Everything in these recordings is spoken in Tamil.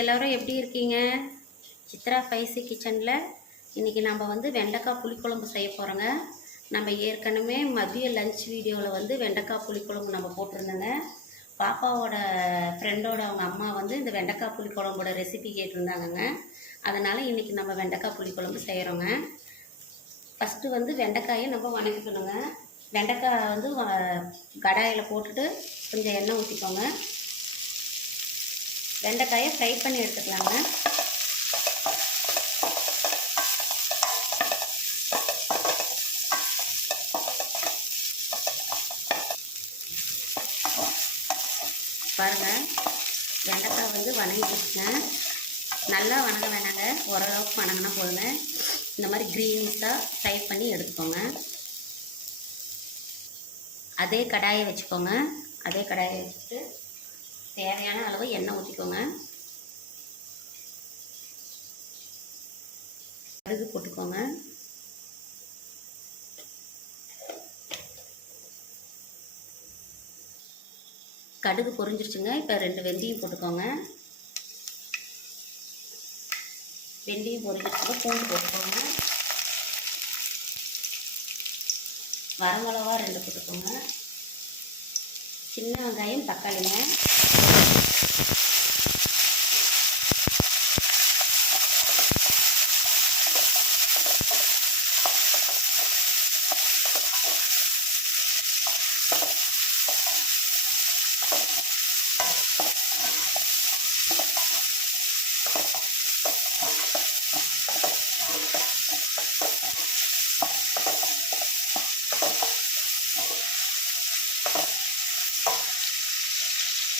எல்லோரும் எப்படி இருக்கீங்க? சித்ரா ஸ்பைசி கிச்சனில் இன்றைக்கி நம்ம வந்து வெண்டைக்காய் புளிக்குழம்பு செய்ய போகிறோங்க. நம்ம ஏற்கனவே மதிய லஞ்ச் வீடியோவில் வந்து வெண்டைக்காய் புளிக்குழம்பு நம்ம போட்டிருந்தோங்க. பாப்பாவோட ஃப்ரெண்டோட அவங்க அம்மா வந்து இந்த வெண்டைக்காய் புளிக்குழம்போட ரெசிபி கேட்டிருந்தாங்கங்க. அதனால் இன்றைக்கி நம்ம வெண்டைக்காய் புளிக்குழம்பு செய்கிறோங்க. ஃபஸ்ட்டு வந்து வெண்டைக்காயை நம்ம வணக்கிக்கணுங்க. வெண்டைக்காய் வந்து கடாயில் போட்டுட்டு கொஞ்சம் எண்ணெய் ஊற்றிக்கோங்க. வெண்டைக்காயை ஃப்ரை பண்ணி எடுத்துக்கலாங்க. பாருங்கள், வெண்டைக்காய் வந்து வணங்கிடுச்சுங்க. நல்லா வணங்க வேணாங்க, ஓரளவுக்கு வணங்கினா போதுங்க. இந்த மாதிரி க்ரீனிஸாக ஃப்ரை பண்ணி எடுத்துக்கோங்க. அதே கடாயை வச்சுக்கோங்க. அதே கடாயை வச்சுட்டு தேவையான அளவு எண்ணெய் ஊற்றிக்கோங்க. கடுகு போட்டுக்கோங்க. கடுகு பொரிஞ்சிருச்சுங்க. இப்போ 2 வெந்தயம் போட்டுக்கோங்க. வெந்தயம் பொரிஞ்சிருச்சுங்க. பூண்டு போட்டுக்கோங்க. வரமிளகா 2 போட்டுக்கோங்க. சின்ன வெங்காயம், தக்காளிங்க.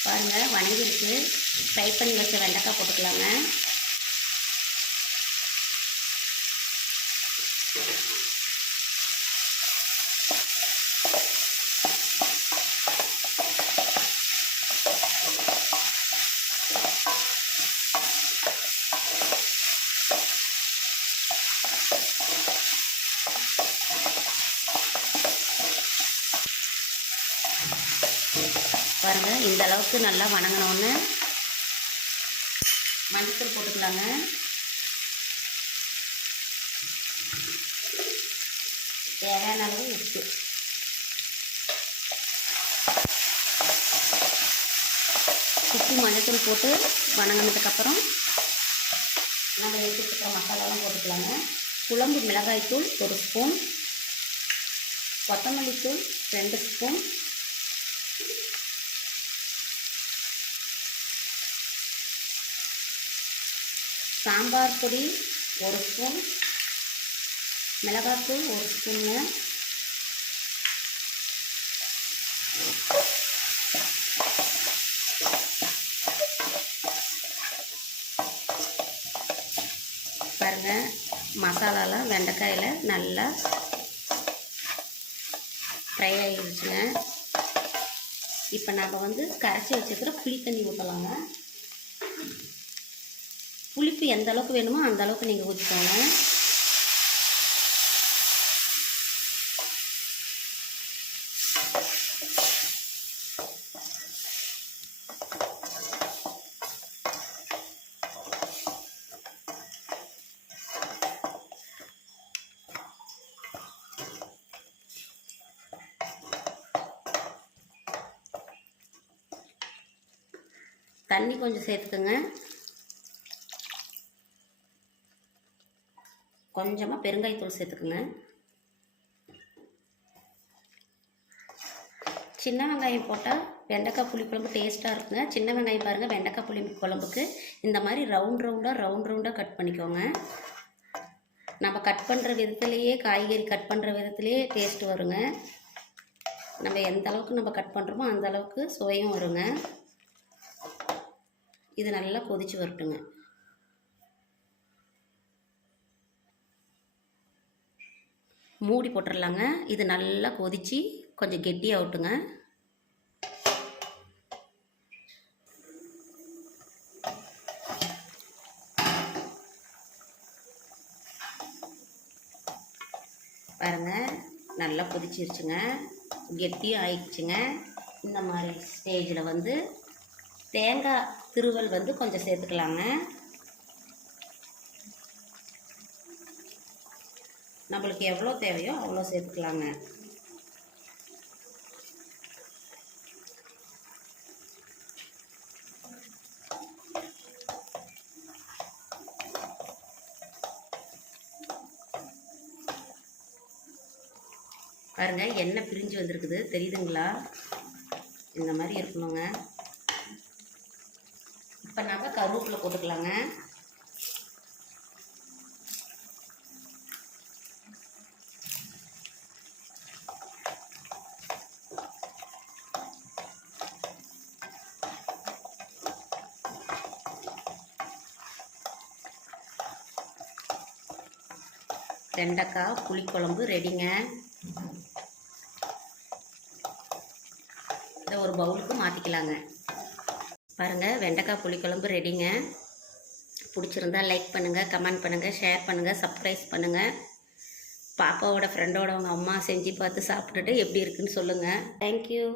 பாருங்கள், வணங்கிருக்கு. ஃப்ரை பண்ணி வச்ச வெண்டைக்காய் போட்டுக்கலாங்க. பாருங்கள், இந்த அளவுக்கு நல்லா வணங்கினோன்னு மஞ்சள் போட்டுக்கலாங்க. தேவையான அளவு உப்பு. உப்பு மஞ்சள் போட்டு வணங்கினதுக்கப்புறம் நம்ம எடுத்துக்கிற மசாலாலாம் போட்டுக்கலாங்க. குழம்பு மிளகாய்த்தூள் 1 ஸ்பூன், கொத்தமல்லி தூள் 2 ஸ்பூன், சாம்பார் பொடி 1 ஸ்பூன், மிளகாத்தூள் 1 ஸ்பூனுங்க. பாருங்கள், மசாலாலாம் வெண்டைக்காயில் நல்லா ஃப்ரை ஆகிடுச்சுங்க. இப்போ நம்ம வந்து கரைச்சி வச்சுக்கிற புளி தண்ணி ஊற்றலாங்க. புளிப்பு எந்த அளவுக்கு வேணுமோ அந்த அளவுக்கு நீங்கள் ஊற்றிக்கோங்க. தண்ணி கொஞ்சம் சேர்த்துக்கோங்க. கொஞ்சமாக பெருங்காயத்தூள் சேர்த்துக்குங்க. சின்ன வெங்காயம் போட்டால் வெண்டைக்காய் புளிக்குழம்பு டேஸ்ட்டாக இருக்குங்க. சின்ன வெங்காயம் பாருங்கள், வெண்டைக்காய் புளி குழம்புக்கு இந்த மாதிரி ரவுண்ட் ரவுண்டாக கட் பண்ணிக்கோங்க. நம்ம கட் பண்ணுற விதத்துலேயே, காய்கறி கட் பண்ணுற விதத்துலேயே டேஸ்ட் வருங்க. நம்ம எந்த அளவுக்கு நம்ம கட் பண்ணுறோமோ அந்த அளவுக்கு சுவையும் வருங்க. இது நல்லா கொதித்து வரட்டுங்க. மூடி போட்டுடலாங்க. இது நல்லா கொதித்து கொஞ்சம் கெட்டியாகட்டுங்க. பாருங்கள், நல்லா கொதிச்சிருச்சுங்க, கெட்டியும் ஆயிடுச்சுங்க. இந்த மாதிரி ஸ்டேஜில் வந்து தேங்காய் திருவல் வந்து கொஞ்சம் சேர்த்துக்கலாங்க. நம்மளுக்கு எவ்வளோ தேவையோ அவ்வளோ சேர்த்துக்கலாங்க. பாருங்க, எண்ணெய் பிரிஞ்சு வந்திருக்குது, தெரியுதுங்களா? இந்த மாதிரி இருக்கணுங்க. இப்போ நாங்கள் கருவேப்பிலை போட்டுக்கலாங்க. வெண்டைக்காய் புளிக்குழம்பு ரெடிங்க. இதை ஒரு பவுலுக்கு மாற்றிக்கலாங்க. பாருங்கள், வெண்டைக்காய் புளிக்குழம்பு ரெடிங்க. பிடிச்சிருந்தா லைக் பண்ணுங்கள், கமெண்ட் பண்ணுங்கள், ஷேர் பண்ணுங்கள், சப்ஸ்கிரைப் பண்ணுங்கள். பாப்பாவோட ஃப்ரெண்டோட அவங்க அம்மா செஞ்சு பார்த்து சாப்பிட்டுட்டு எப்படி இருக்குன்னு சொல்லுங்கள். தேங்க்யூ.